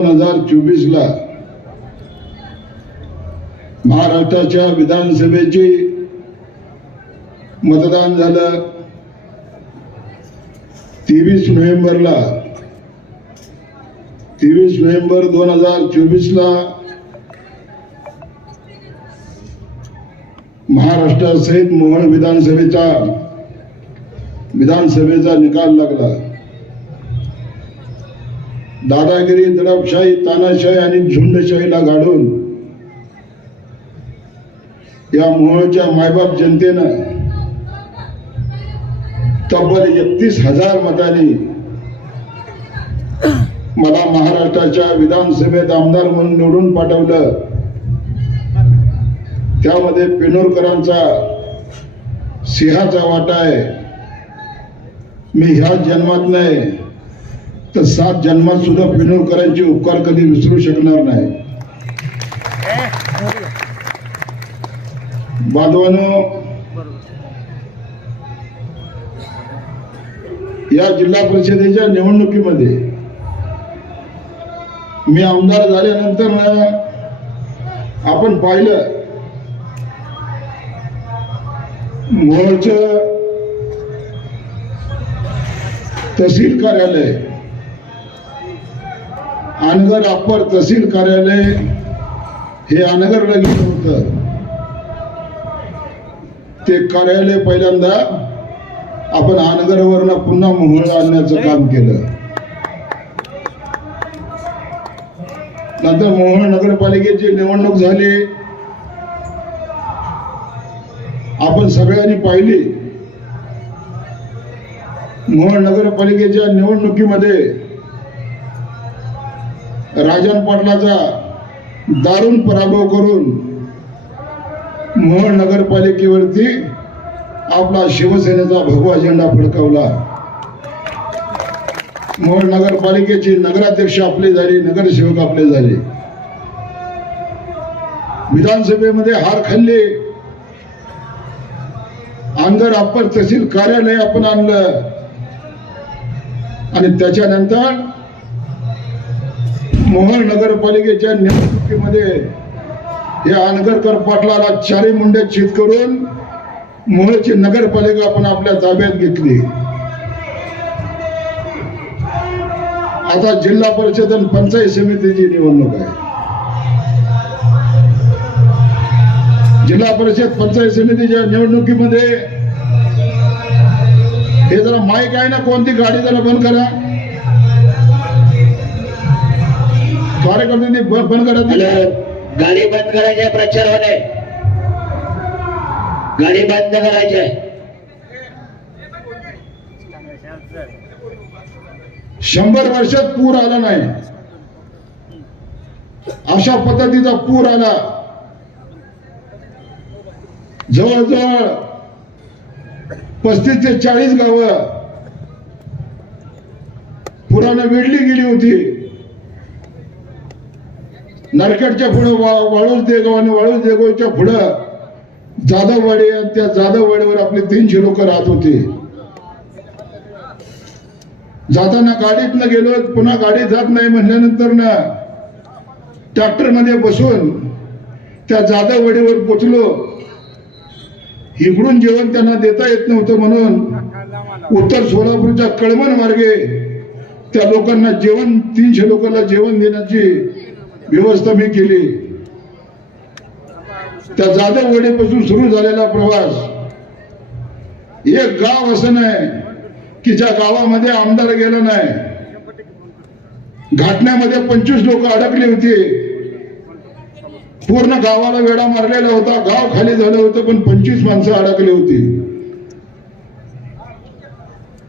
दोन हजार चोवीस ला महाराष्ट्राच्या विधानसभेचे मतदान झालं. तेवीस नोव्हेंबरला तेवीस नोव्हेंबर दोन हजार चोवीस ला महाराष्ट्रासहित मोहन विधानसभेचा विधानसभेचा निकाल लागला. दादागिरी दडपशाही तानाशाही आणि झुंडशाहीला गाडून या मोहळच्या मायबाप जनतेनं तब्बल एकतीस हजार मतांनी मला महाराष्ट्राच्या विधानसभेत आमदार म्हणून निवडून पाठवलं. त्यामध्ये पेनोरकरांचा सिंहाचा वाटा आहे. मी ह्या जन्मात नाही. तर सात जन्मात सुद्धा पेनोरकरांचे उपकार कधी विसरू शकणार नाही. बांधवानो या जिल्हा परिषदेच्या निवडणुकीमध्ये मी आमदार झाल्यानंतर आपण पाहिलं मोहोळचं तहसील कार्यालय अनगर अप्पर तहसील कार्यालय हे अनगरला गेलं होतं. ते कार्यालय पहिल्यांदा आपण अनगरवरनं पुन्हा मोहोळला आणण्याचं काम केलं. नंतर मोहोळ नगरपालिकेची निवडणूक झाली आपण सगळ्यांनी पाहिली. मोहोळ नगरपालिकेच्या निवडणुकीमध्ये राजन पाटलाचा दारुण पराभव करून मोहोळ नगरपालिकेवरती आपला शिवसेनेचा भगवा झेंडा फडकवला. मोहन नगरपालिकेची नगराध्यक्ष आपले झाले नगरसेवक आपले झाले. विधानसभेमध्ये हार खाल्ले. आमदार अप्पर तहसील कार्यालय आपण आणलं. आणि त्याच्यानंतर मोहोळ नगरपालिकेच्या निवडणुकीमध्ये या अनगरकर पाटलाला चारी मुंडे चित करून मोहोळची नगरपालिका आपण आपल्या ताब्यात घेतली. आता जिल्हा परिषद आणि पंचायत समितीची निवडणूक आहे. जिल्हा परिषद पंचायत समितीच्या निवडणुकीमध्ये हे जरा माईक आहे ना कोणती गाडी जरा बंद करा. कार्यकर्त्यांनी बंद करा ती. हॅलो गाडी बंद करायची प्रचार होणे. गाडी बंद करायची. आहे शंभर वर्षात पूर आला नाही. अशा पद्धतीचा पूर आला. जवळजवळ पस्तीस ते चाळीस गावं पुरानं वेढली गेली होती. नरखेडच्या पुढं वा देगाव आणि वाळूस देगावच्या पुढं जाधववाडी आणि त्या जाधववाडीवर आपले तीनशे लोक राहत होते. जाताना गाडीतनं गेलो पुन्हा गाडी जात नाही म्हणल्यानंतर ना ट्रॅक्टरमध्ये बसून त्या जाधववाडीवर पोचलो. इकडून जेवण त्यांना देता येत नव्हतं म्हणून उत्तर सोलापूरच्या कळमन मार्गे त्या लोकांना जेवण तीनशे लोकांना जेवण देण्याची व्यवस्था मी केली. त्या जाधववाडीपासून सुरू झालेला प्रवास. एक गाव असं नाही की ज्या गावामध्ये आमदार गेला नाही. घाटण्यामध्ये पंचवीस लोक अडकली होती. पूर्ण गावाला वेढा मारलेला होता. गाव खाली झालं होतं पण पंचवीस माणसं अडकली होती.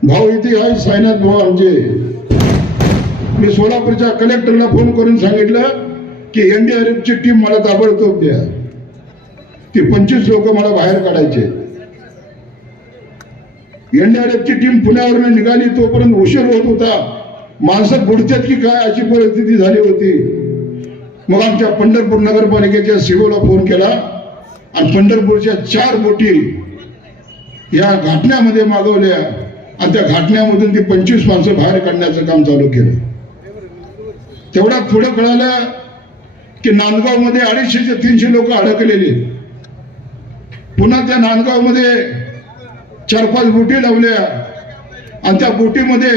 भाऊ इथे आहे साईनाथ भाऊ आमचे. मी सोलापूरच्या कलेक्टरला फोन करून सांगितलं की एनडीआरएफची टीम मला ताबडतोब द्या. ती पंचवीस लोक मला बाहेर काढायचे. एनडीआरएफची टीम पुण्यावरून निघाली तोपर्यंत उशीर होत होता. माणसं बुडतात की काय अशी परिस्थिती झाली होती. मग आमच्या पंढरपूर नगरपालिकेच्या सीओला फोन केला. आणि पंढरपूरच्या चार बोटी या घाटण्यामध्ये मागवल्या. आणि त्या घाटण्यामधून ती पंचवीस माणसं बाहेर काढण्याचं काम चालू केलं. तेवढ्यात पुढे कळालं की नांदगावमध्ये अडीचशे ते तीनशे लोक अडकलेले. पुन्हा त्या नांदगावमध्ये चार पाच बोटी लावल्या. आणि त्या बोटीमध्ये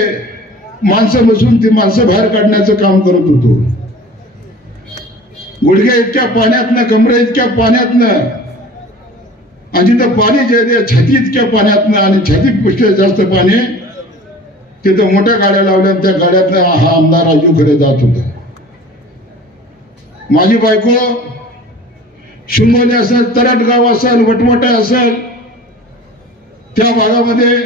माणसं बसून ती माणसं बाहेर काढण्याचं काम करत होतो. गुडघ्या इतक्या पाण्यातनं कमरे इतक्या पाण्यातनं आणि जिथं पाणी जे आहे ते छाती इतक्या पाण्यातनं आणि छातीपेक्षा जास्त पाणी तिथं मोठ्या गाड्या लावल्या आणि त्या गाड्यातनं हा आमदार राजू खरे जात होता. माझी बायको शिंगोली असेल तरटगाव असेल वटवटा असेल त्या भागामध्ये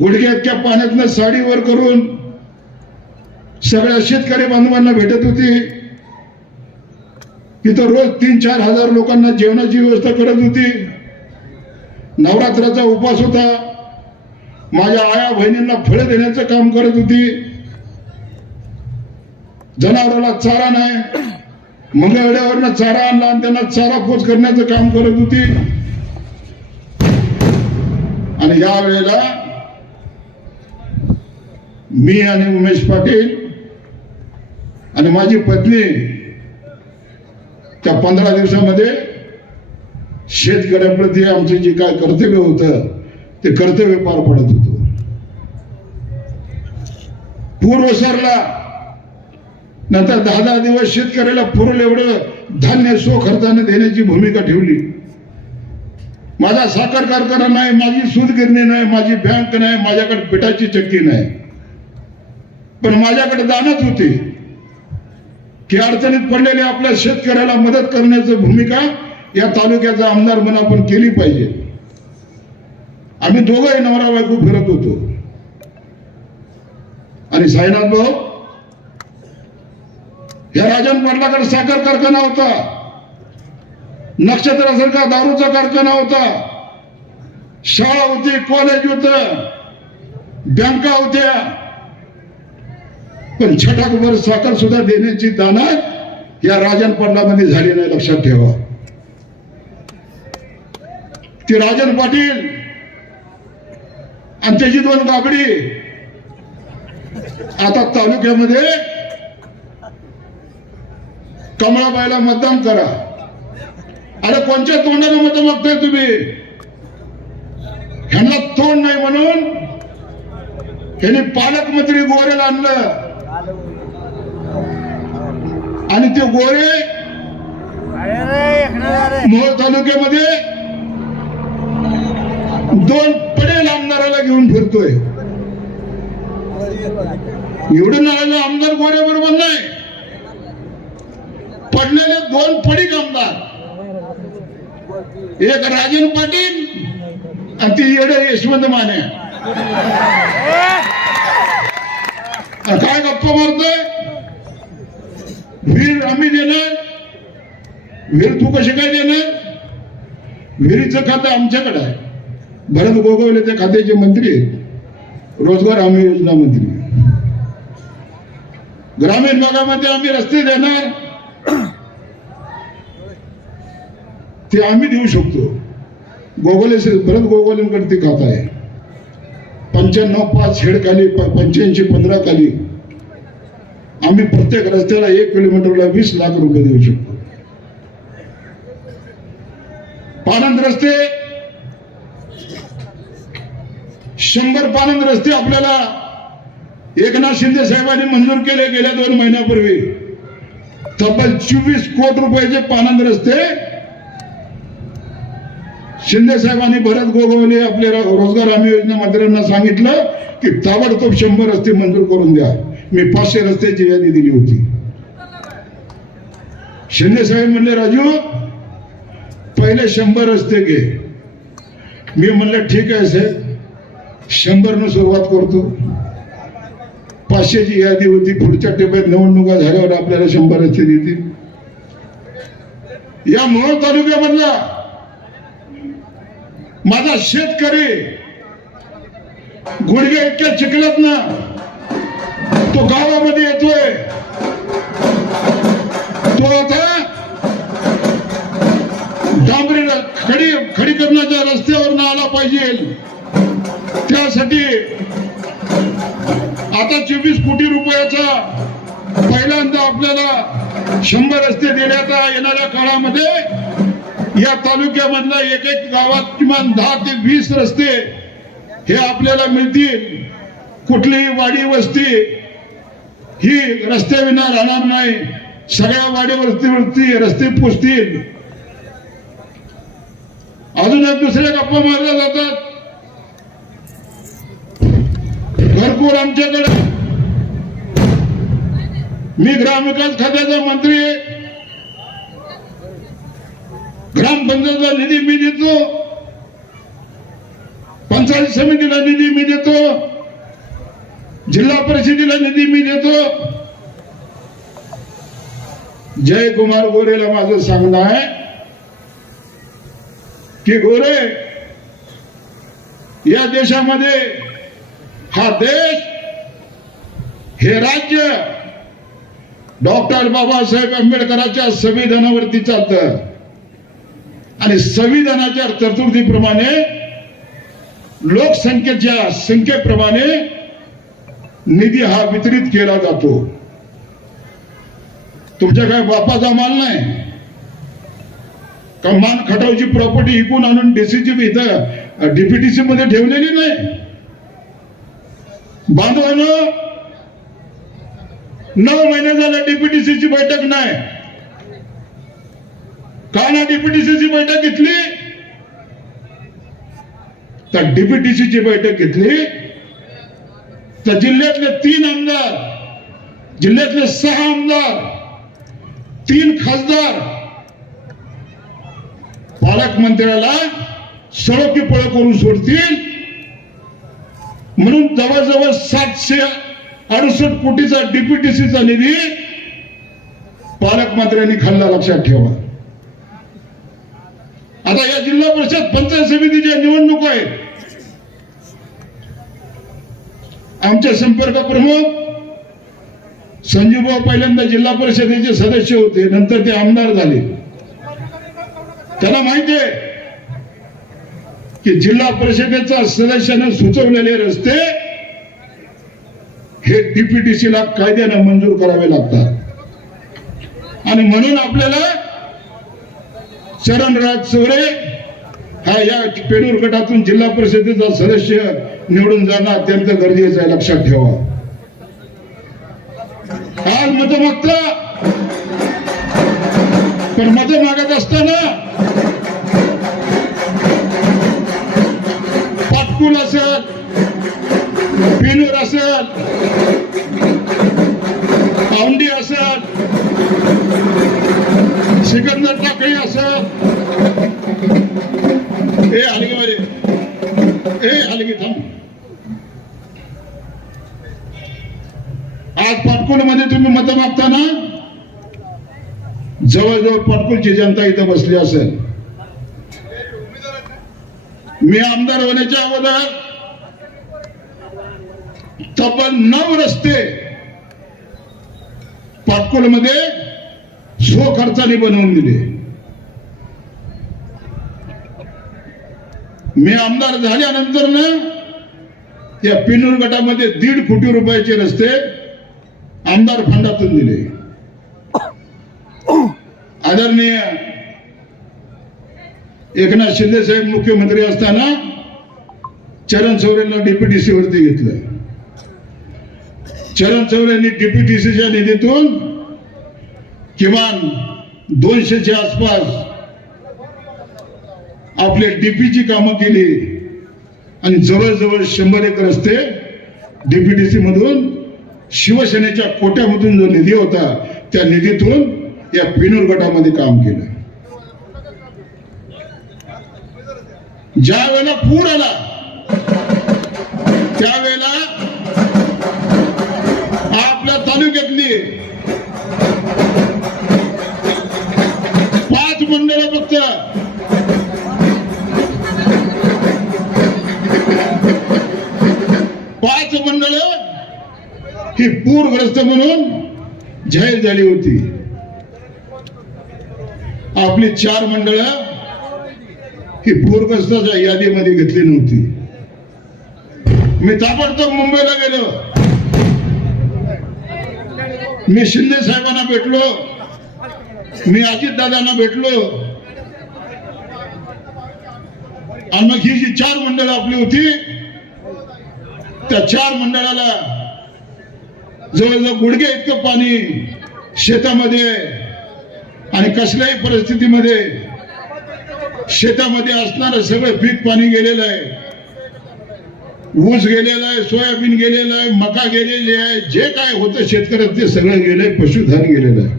गुडघ्याच्या पाण्यातनं साडीवर करून सगळ्या शेतकरी बांधवांना भेटत होती. तिथं रोज तीन चार हजार लोकांना जेवणाची व्यवस्था करत होती. नवरात्राचा उपास होता. माझ्या आया बहिणींना फळं देण्याचं काम करत होती. जनावराला चारा नाही. मंगळवेड्यावरनं चारा आणला आणि त्यांना चारा पोच करण्याचं काम करत होती. आणि या वेळेला मी आणि उमेश पाटील आणि माझी पत्नी त्या पंधरा दिवसामध्ये शेतकऱ्याप्रती आमचे जे काय कर्तव्य होतं ते कर्तव्य पार पडत होतो. पूर्व सरला नंतर दहा दहा दिवस शेतकऱ्याला पुरेल एवढं धान्य सो खर्चाने देण्याची भूमिका ठेवली. माझा साखर कारखाना नाही माझी सूतगिरणी नाही माझी बँक नाही माझ्याकडे पिठाची चक्की नाही. पण माझ्याकडे दानच होते. की अडचणीत पडलेल्या आपल्या शेतकऱ्याला मदत करण्याची भूमिका या तालुक्याचा आमदार म्हणून आपण केली पाहिजे. आम्ही दोघंही नवरा बायको फिरत होतो. आणि साईनाथ भाऊ या राजन पाटलाकडे साखर कारखाना होता. नक्षत्रासारखा दारूचा कारखाना होता. शाळा होती कॉलेज होत. बँका होत्या. पण छटाकभर साखर सुद्धा देण्याची दाना या राजन पाटलामध्ये झाली नाही लक्षात ठेवा. ती राजन पाटील आणि त्याची दोन बाबडी. आता तालुक्यामध्ये कमळाबाईला मतदान करा. अरे कोणच्या तोंडाने मत मागताय तुम्ही? ह्यांना तोंड नाही म्हणून ह्यांनी पालकमंत्री गोरेला आणलं. आणि ते गोरे मोहोळ तालुक्यामध्ये दोन पडेल आमदाराला घेऊन फिरतोय. एवढं आलेले आमदार गोऱ्या बरोबर नाही. पडलेले दोन पडीक आमदार एक राजन पाटील आणि ती येड यशवंत माने. काय गप्पा मारतोय? वीर आम्ही देणार. वीर तू कशी काय देणार? विहिरीचं खातं आमच्याकडे आहे. भरत गोगवले त्या खात्याचे मंत्री आहेत. रोजगार हमी योजना मंत्री. ग्रामीण भागामध्ये आम्ही रस्ते देणार. ते आम्ही देऊ शकतो. गोगोले भरत गोगोलेंकडे ते खात आहे. पंच्याण्णव पाच हेड खाली पंच्याऐंशी पंधरा खाली आम्ही प्रत्येक रस्त्याला एक किलोमीटरला वीस लाख रुपये देऊ शकतो. पानंद रस्ते शंभर पानंद रस्ते आपल्याला एकनाथ शिंदे साहेबांनी मंजूर केले गेल्या दोन महिन्यापूर्वी. तब्बल चोवीस कोटी रुपयाचे पानंद रस्ते शिंदे साहेबांनी भरत गोगवले आपल्या रोजगार हमी योजना मंत्र्यांना सांगितलं की ताबडतोब शंभर रस्ते मंजूर करून द्या. मी पाचशे रस्त्याची यादी दिली होती. शिंदे साहेब म्हणले राजू पहिले शंभर रस्ते घे. मी म्हणलं ठीक आहे साहेब. शंभर न सुरुवात करतो. पाचशेची यादी होती. पुढच्या टप्प्यात निवडणुका झाल्यावर आपल्याला शंभर रस्ते देतील. या मोहोळ तालुक्यामधला माझा शेतकरी गुडघे इतक्या चिखलात ना तो गावामध्ये येतोय. तो आता डांबरी खडी खडीकरणाच्या रस्त्यावर आला पाहिजे. त्यासाठी आता आता चोवीस कोटी रुपयाचा पहिल्यांदा आपल्याला शंभर रस्ते देण्यात येणाऱ्या काळामध्ये या तालुक्यामधला एक एक गावात किमान दहा ते वीस रस्ते हे आपल्याला मिळतील. कुठलीही वाडी वस्ती ही रस्त्याविना राहणार नाही. सगळ्या वाडी वस्ती रस्ते पुसतील. अजून एक दुसऱ्या गप्पा मारल्या जातात. भरपूर आमच्याकडे. मी ग्रामविकास खात्याचा मंत्री आहे. ग्रामपंचायतला निधी मी देतो. पंचायत समितीला निधी मी देतो. जिल्हा परिषदेला निधी मी देतो. जयकुमार गोरेला माझं सांगणं आहे की गोरे या देशामध्ये हा देश हे राज्य डॉक्टर बाबासाहेब आंबेडकरांच्या संविधानावरती चालतं. आणि संविधानाच्या तरतुदीप्रमाणे लोकसंख्येच्या संख्येप्रमाणे निधी हा वितरित केला जातो. तुमच्या काय बापाचा माल नाही? का मान खटावची प्रॉपर्टी इकून आणून डीसीची इथं डीपीटीसी मध्ये ठेवलेली नाही? बांधवानं नऊ महिने झाले डीपीटीसीची बैठक नाही. का ना डीपीटीसीची बैठक घेतली? तर डीपीटीसीची बैठक घेतली. तर जिल्ह्यातले तीन आमदार जिल्ह्यातले सहा आमदार तीन खासदार पालकमंत्र्याला सळकी पळ करून सोडतील. म्हणून जवळजवळ सातशे अडुसष्ट कोटीचा डीपीटीसीचा निधी पालकमंत्र्यांनी खाल्ला लक्षात ठेवा. आता या जिल्हा परिषद पंचायत समितीच्या निवडणूक आहेत. आमचे संपर्क प्रमुख संजीवभाऊ पहिल्यांदा जिल्हा परिषदेचे सदस्य होते नंतर ते आमदार झाले. त्याला माहिती आहे की जिल्हा परिषदेचा सदस्यानं सुचवलेले रस्ते हे डीपीटीसी ला कायद्यानं मंजूर करावे लागतात. आणि म्हणून आपल्याला चरणराज चोरे हा या पेडूर गटातून जिल्हा परिषदेचा सदस्य निवडून जाणं अत्यंत गरजेचं आहे. लक्षात ठेवा. आज मत मागता पण मत मागत असताना पाटकुल असेल पेनूर असेल औंडी असत सिकंदर टाकळी असत. ए हलगी मध्ये ए हलगी थांब. आज पाटकुलमध्ये तुम्ही मत मागताना जवळजवळ पाटकुलची जनता इथं बसली असेल. मी आमदार होण्याच्या अगोदर तब्बल नऊ रस्ते पाटकोलमध्ये स्व खर्चाने बनवून दिले. मी आमदार झाल्यानंतर ना या पिनूर गटामध्ये दीड कोटी रुपयाचे रस्ते आमदार फंडातून दिले. आदरणीय एकनाथ शिंदे साहेब मुख्यमंत्री असताना चरण सोरेंना डीपीटीसी वरती घेतलं. चरण यांनी डीपीटीसीच्या निधीतून किमान दोनशेच्या आसपास आपले डीपीची कामं केली आणि जवळजवळ शंभर एक रस्ते डीपीटीसी मधून शिवसेनेच्या कोट्यामधून जो निधी होता त्या निधीतून या पिनूर गटामध्ये काम केलं. ज्या वेळेला पूर आला त्यावेळेला आपल्या तालुक्यातली पाच मंडळ फक्त पाच मंडळ ही पूरग्रस्त म्हणून जाहीर झाली होती. आपली चार मंडळ ही पूरग्रस्ताच्या यादीमध्ये घेतली नव्हती. मी ताबडतोब मुंबईला गेलो. मी शिंदे साहेबांना भेटलो. मी अजित दादांना भेटलो. आणि मग ही जी चार मंडळ आपली होती त्या चार मंडळाला जवळजवळ गुडघे इतकं पाणी शेतामध्ये आणि कसल्याही परिस्थितीमध्ये शेतामध्ये असणारं सगळं पीक पाणी गेलेलं आहे. ऊस गेलेला आहे सोयाबीन गेलेला आहे मका गेलेली आहे जे काय होतं शेतकऱ्यात ते सगळं गेलंय पशुधन गेलेलं आहे.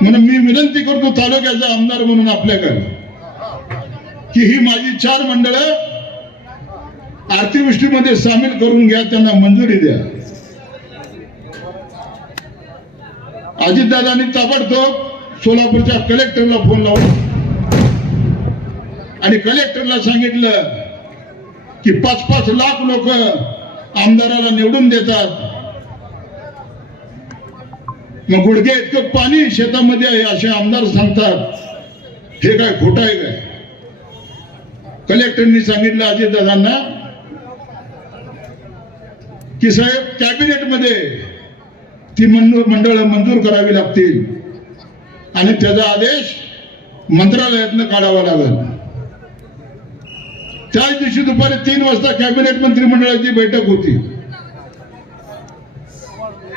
म्हणून मी विनंती करतो तालुक्याचा आमदार म्हणून आपल्याकडे की ही माझी चार मंडळ अतिवृष्टीमध्ये सामील करून घ्या त्यांना मंजुरी द्या. अजितदादांनी ताबडतोब सोलापूरच्या कलेक्टरला फोन लावला. आणि कलेक्टरला सांगितलं की पाच पाच लाख लोक आमदाराला निवडून देतात. मग गुडघे इतकं पाणी शेतामध्ये आहे असे आमदार सांगतात. हे काय खोटं आहे काय? कलेक्टरनी सांगितलं अजितदादांना की साहेब कॅबिनेटमध्ये ती मंजूर मंडळ मंजूर करावी लागतील. आणि त्याचा आदेश मंत्रालयातनं काढावा लागेल. त्याच दिवशी दुपारी तीन वाजता कॅबिनेट मंत्रिमंडळाची बैठक होती.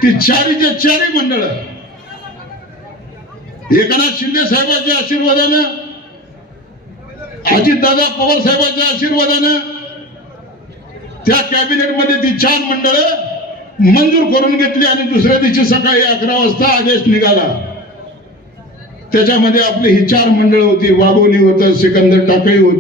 ती चारीच्या चारी मंडळ. एकनाथ शिंदे साहेबांच्या आशीर्वादानं अजितदादा पवार साहेबांच्या आशीर्वादानं त्या कॅबिनेटमध्ये ती चार मंडळ मंजूर करून घेतली आणि दुसऱ्या दिवशी सकाळी अकरा वाजता आदेश निघाला. त्याच्यामध्ये आपली ही चार मंडळ होती वाघोली होतं सिकंदर टाकळी होतं.